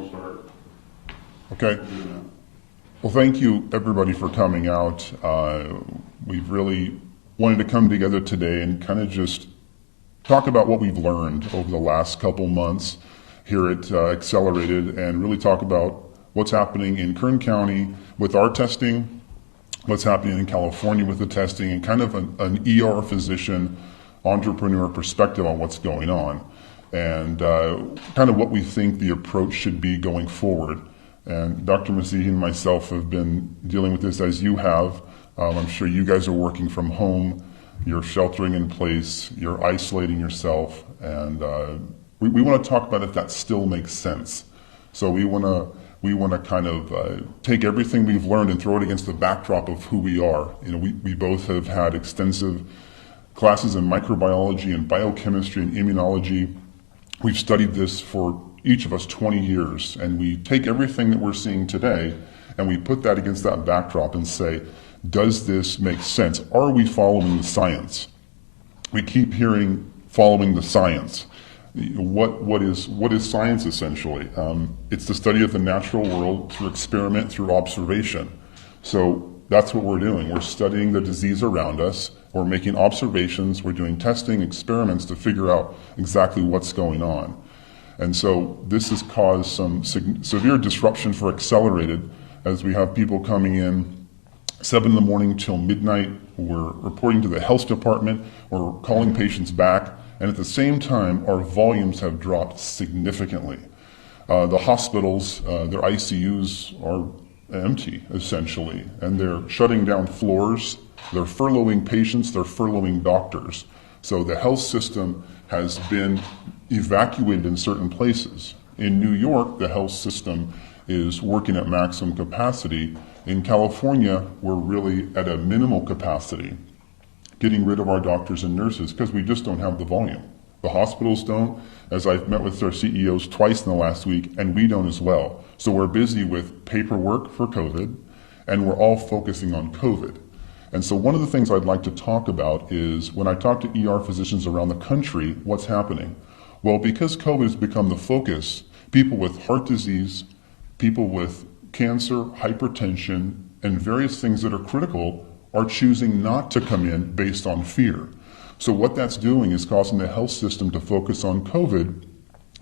we'll start. Okay. Well, thank you everybody for coming out. We've really wanted to come together today and kind of just talk about what we've learned over the last couple months here at Accelerated, and really talk about what's happening in Kern County with our testing, what's happening in California with the testing, and kind of an ER physician entrepreneur perspective on what's going on, and kind of what we think the approach should be going forward. And Dr. Masihi and myself have been dealing with this as you have. I'm sure you guys are working from home, you're sheltering in place, you're isolating yourself, and we want to talk about if that still makes sense. So we want to kind of take everything we've learned and throw it against the backdrop of who we are. You know, we both have had extensive classes in microbiology and biochemistry and immunology. We've studied this for each of us 20 years, and we take everything that we're seeing today and we put that against that backdrop and say, does this make sense? Are we following the science? We keep hearing following the science. What is science essentially? It's the study of the natural world through experiment, through observation. So that's what we're doing. We're studying the disease around us. We're making observations. We're doing testing, experiments to figure out exactly what's going on. And so this has caused some severe disruption for Accelerated, as we have people coming in 7 in the morning till midnight. We're reporting to the health department. We're calling patients back. And at the same time, our volumes have dropped significantly. The hospitals, their ICUs are empty, essentially, and they're shutting down floors. They're furloughing patients, they're furloughing doctors. So the health system has been evacuated in certain places. In New York, the health system is working at maximum capacity. In California, we're really at a minimal capacity, getting rid of our doctors and nurses because we just don't have the volume. The hospitals don't, as I've met with their CEOs twice in the last week, and we don't as well. So we're busy with paperwork for COVID, and we're all focusing on COVID. And so one of the things I'd like to talk about is when I talk to ER physicians around the country, what's happening? Well, because COVID has become the focus, people with heart disease, people with cancer, hypertension, and various things that are critical are choosing not to come in based on fear. So what that's doing is causing the health system to focus on COVID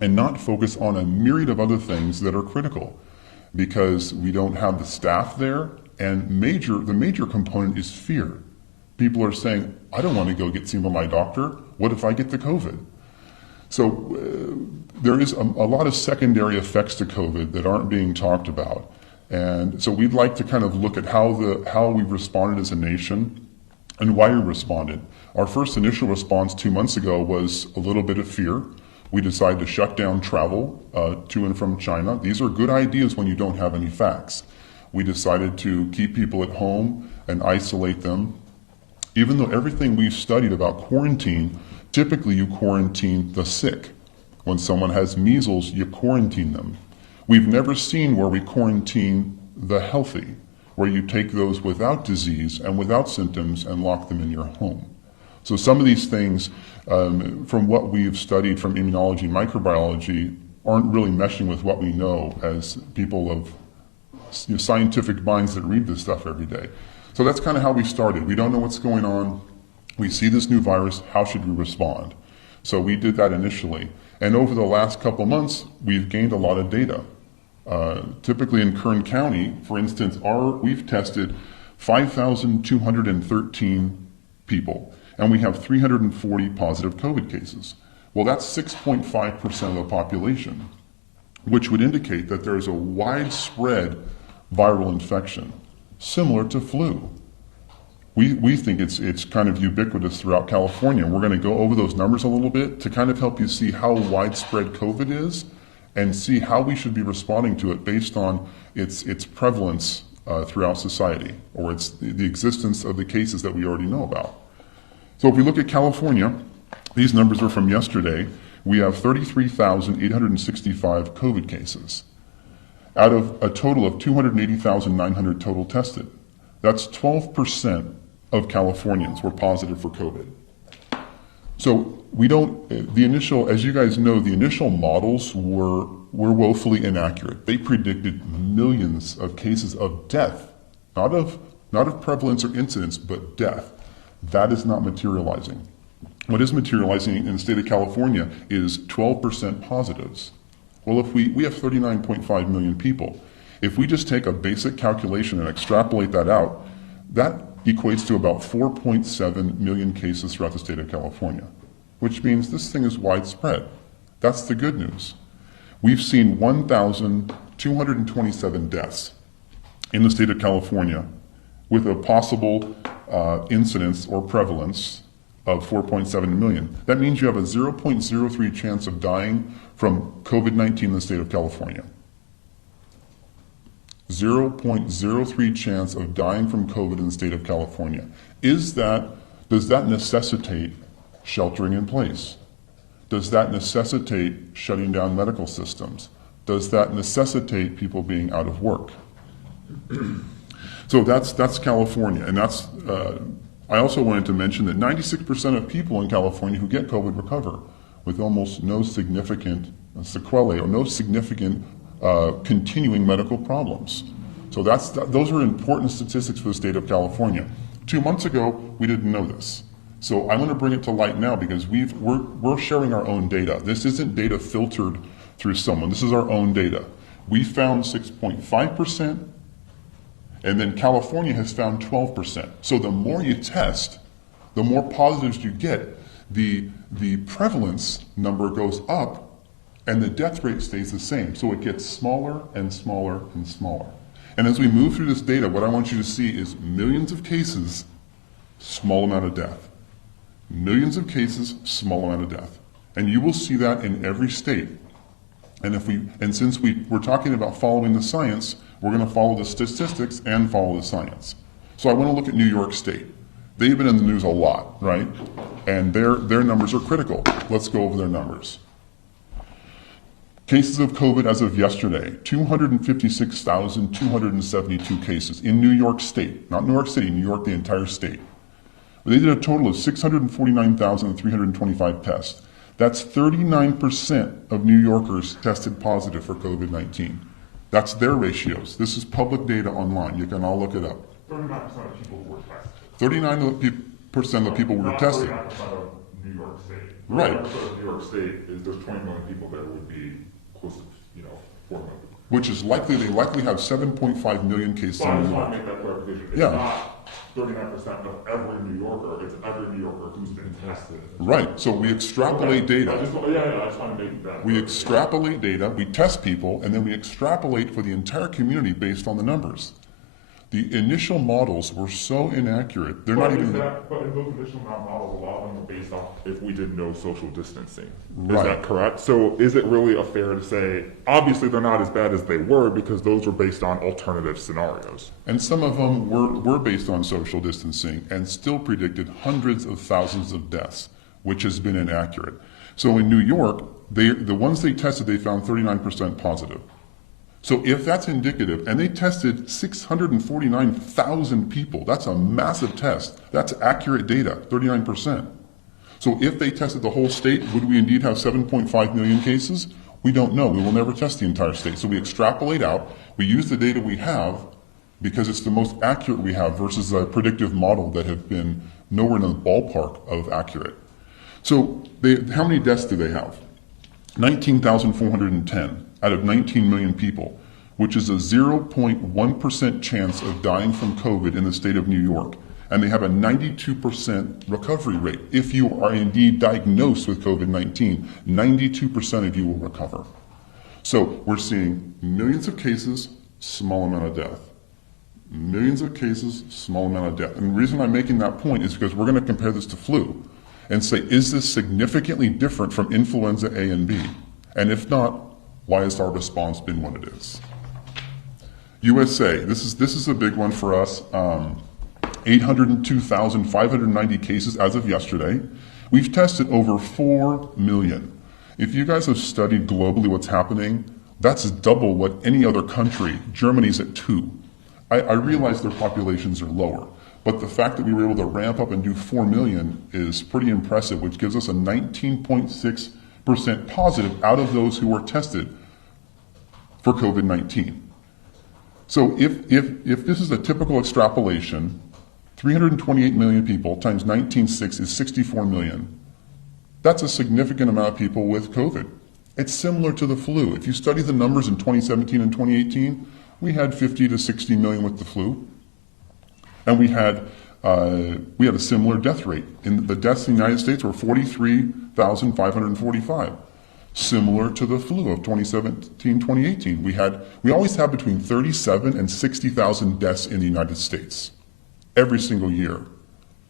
and not focus on a myriad of other things that are critical, because we don't have the staff there. And the major component is fear. People are saying, I don't want to go get seen by my doctor. What if I get the COVID? So there is a lot of secondary effects to COVID that aren't being talked about. And so we'd like to kind of look at how we've responded as a nation and why we responded. Our first initial response 2 months ago was a little bit of fear. We decided to shut down travel to and from China. These are good ideas when you don't have any facts. We decided to keep people at home and isolate them. Even though everything we've studied about quarantine, typically you quarantine the sick. When someone has measles, you quarantine them. We've never seen where we quarantine the healthy, where you take those without disease and without symptoms and lock them in your home. So some of these things, from what we've studied from immunology and microbiology, aren't really meshing with what we know as people of scientific minds that read this stuff every day. So that's kind of how we started. We don't know what's going on. We see this new virus. How should we respond? So we did that initially. And over the last couple months, we've gained a lot of data. Typically in Kern County, for instance, we've tested 5,213 people, and we have 340 positive COVID cases. Well, that's 6.5% of the population, which would indicate that there's a widespread viral infection, similar to flu. We think it's kind of ubiquitous throughout California. We're going to go over those numbers a little bit to kind of help you see how widespread COVID is and see how we should be responding to it based on its prevalence throughout society, or it's the existence of the cases that we already know about. So if we look at California, these numbers are from yesterday. We have 33,865 COVID cases out of a total of 280,900 total tested. That's 12% of Californians were positive for COVID. So we don't, as you guys know, the initial models were were woefully inaccurate. They predicted millions of cases of death, not of prevalence or incidence, but death. That is not materializing. What is materializing in the state of California is 12% positives. Well, if we have 39.5 million people. If we just take a basic calculation and extrapolate that out, that equates to about 4.7 million cases throughout the state of California, which means this thing is widespread. That's the good news. We've seen 1,227 deaths in the state of California with a possible incidence or prevalence of 4.7 million. That means you have a 0.03 chance of dying from COVID-19 in the state of California. 0.03 chance of dying from COVID in the state of California. Does that necessitate sheltering in place? Does that necessitate shutting down medical systems? Does that necessitate people being out of work? So that's California, and that's. I also wanted to mention that 96% of people in California who get COVID recover with almost no significant sequelae or no significant continuing medical problems. So those are important statistics for the state of California. 2 months ago, we didn't know this. So I'm going to bring it to light now because we're sharing our own data. This isn't data filtered through someone. This is our own data. We found 6.5%, and then California has found 12%. So the more you test, the more positives you get. The prevalence number goes up, and the death rate stays the same. So it gets smaller and smaller and smaller. And as we move through this data, what I want you to see is millions of cases, small amount of death. Millions of cases, small amount of death. And you will see that in every state. And since we're talking about following the science, we're going to follow the statistics and follow the science. So I want to look at New York State. They've been in the news a lot, right? And their numbers are critical. Let's go over their numbers. Cases of COVID as of yesterday, 256,272 cases in New York State. Not New York City, New York, the entire state. They did a total of 649,325 tests. That's 39% of New Yorkers tested positive for COVID-19. That's their ratios. This is public data online. You can all look it up. 39% of people were tested. 39% of people were tested. 39% of New York State. Right. 39% of New York State is there's 20 million people there would be close to, 4 million. Which is likely, they likely have 7.5 million cases So I in just New want York. to make that clarification. It's Yeah. not 39% of every New Yorker, it's every New Yorker who's been tested. Right, so we extrapolate data. I just want to make that. We extrapolate data, we test people, and then we extrapolate for the entire community based on the numbers. The initial models were so inaccurate, they're not even... But in those initial models, a lot of them were based off if we did no social distancing. Right. Is that correct? So is it really fair to say, obviously they're not as bad as they were because those were based on alternative scenarios? And some of them were based on social distancing and still predicted hundreds of thousands of deaths, which has been inaccurate. So in New York, the ones they tested, they found 39% positive. So if that's indicative, and they tested 649,000 people, that's a massive test. That's accurate data, 39%. So if they tested the whole state, would we indeed have 7.5 million cases? We don't know. We will never test the entire state. So we extrapolate out, we use the data we have because it's the most accurate we have versus a predictive model that have been nowhere in the ballpark of accurate. So how many deaths do they have? 19,410 out of 19 million people, which is a 0.1% chance of dying from COVID in the state of New York. And they have a 92% recovery rate. If you are indeed diagnosed with COVID-19, 92% of you will recover. So we're seeing millions of cases, small amount of death. Millions of cases, small amount of death. And the reason I'm making that point is because we're going to compare this to flu and say, is this significantly different from influenza A and B? And if not, why has our response been what it is? USA, this is a big one for us. 802,590 cases as of yesterday. We've tested over 4 million. If you guys have studied globally what's happening, that's double what any other country. Germany's at 2. I realize their populations are lower, but the fact that we were able to ramp up and do 4 million is pretty impressive, which gives us a 19.6% positive out of those who were tested for COVID-19. So if this is a typical extrapolation, 328 million people times 19.6 is 64 million. That's a significant amount of people with COVID. It's similar to the flu. If you study the numbers in 2017 and 2018, we had 50 to 60 million with the flu, and we had a similar death rate. The deaths in the United States were 43,545, similar to the flu of 2017, 2018. We always have between 37 and 60,000 deaths in the United States every single year.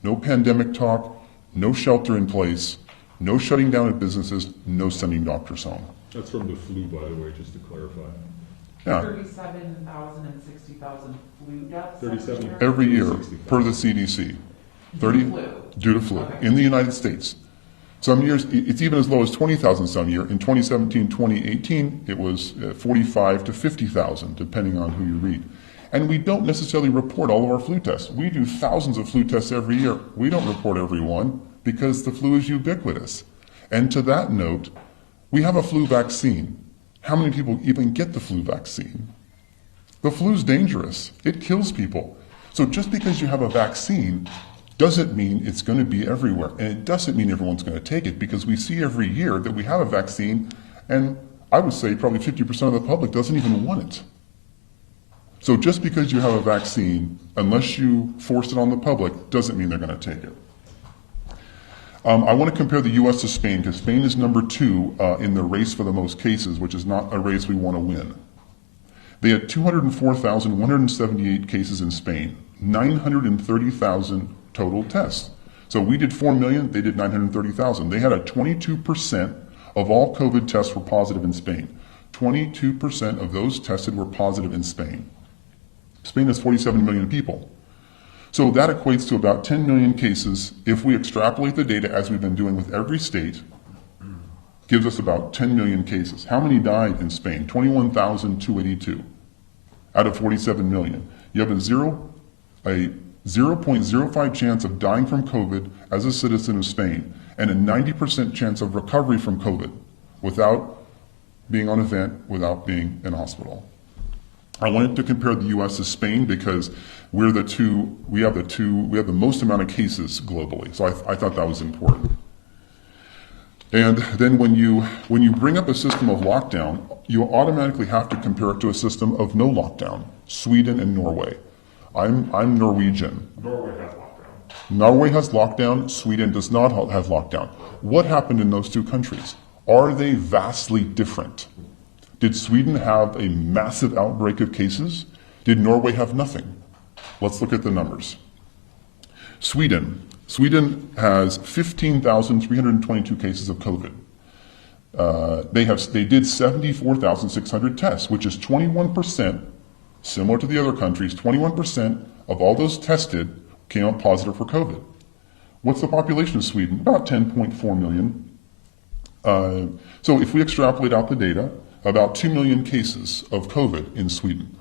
No pandemic talk, no shelter in place, no shutting down of businesses, no sending doctors home. That's from the flu, by the way, just to clarify. Yeah. 37,000 and 60,000 flu deaths 37. Every year, per the CDC. 30 due to flu in the United States. Some years, it's even as low as 20,000 some year. In 2017, 2018, it was 45 to 50,000, depending on who you read. And we don't necessarily report all of our flu tests. We do thousands of flu tests every year. We don't report every one because the flu is ubiquitous. And to that note, we have a flu vaccine. How many people even get the flu vaccine? The flu is dangerous. It kills people. So just because you have a vaccine doesn't mean it's going to be everywhere. And it doesn't mean everyone's going to take it, because we see every year that we have a vaccine, and I would say probably 50% of the public doesn't even want it. So just because you have a vaccine, unless you force it on the public, doesn't mean they're going to take it. I want to compare the U.S. to Spain, because Spain is number 2 in the race for the most cases, which is not a race we want to win. They had 204,178 cases in Spain, 930,000 total tests. So we did 4 million, they did 930,000. They had a 22% of all COVID tests were positive in Spain. 22% of those tested were positive in Spain. Spain has 47 million people. So that equates to about 10 million cases. If we extrapolate the data as we've been doing with every state, gives us about 10 million cases. How many died in Spain? 21,282 out of 47 million. You have a 0.05 chance of dying from COVID as a citizen of Spain, and a 90% chance of recovery from COVID without being on a vent, without being in hospital. I wanted to compare the U.S. to Spain because we have the most amount of cases globally. So I thought that was important. And then when you bring up a system of lockdown, you automatically have to compare it to a system of no lockdown. Sweden and Norway. I'm Norwegian. Norway has lockdown. Norway has lockdown. Sweden does not have lockdown. What happened in those two countries? Are they vastly different? Did Sweden have a massive outbreak of cases? Did Norway have nothing? Let's look at the numbers. Sweden has 15,322 cases of COVID. They did 74,600 tests, which is 21%, similar to the other countries, 21% of all those tested came out positive for COVID. What's the population of Sweden? About 10.4 million. So if we extrapolate out the data, about 2 million cases of COVID in Sweden.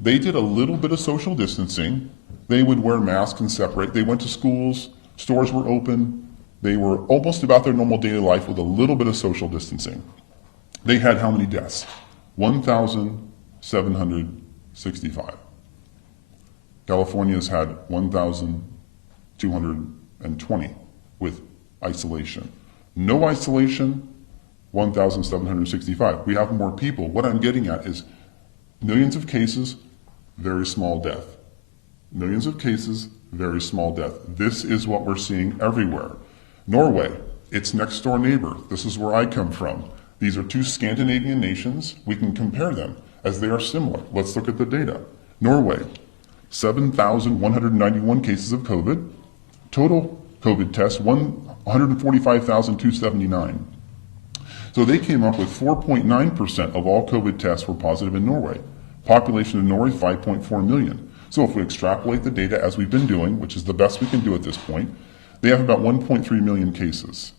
They did a little bit of social distancing. They would wear masks and separate. They went to schools, stores were open. They were almost about their normal daily life with a little bit of social distancing. They had how many deaths? 1,765. California's had 1,220 with isolation. No isolation, 1,765. We have more people. What I'm getting at is millions of cases, very small death. Millions of cases, very small death. This is what we're seeing everywhere. Norway, its next door neighbor. This is where I come from. These are two Scandinavian nations. We can compare them as they are similar. Let's look at the data. Norway, 7,191 cases of COVID. Total COVID tests, 145,279. So they came up with 4.9% of all COVID tests were positive in Norway. Population in Norway, 5.4 million. So if we extrapolate the data as we've been doing, which is the best we can do at this point, they have about 1.3 million cases.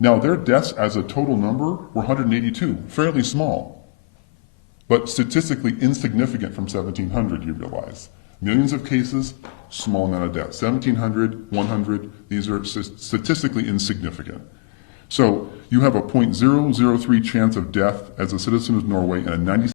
Now their deaths as a total number were 182, fairly small, but statistically insignificant from 1,700, you realize. Millions of cases, small amount of deaths. 1,700, 100, these are statistically insignificant. So you have a 0.003 chance of death as a citizen of Norway and a 90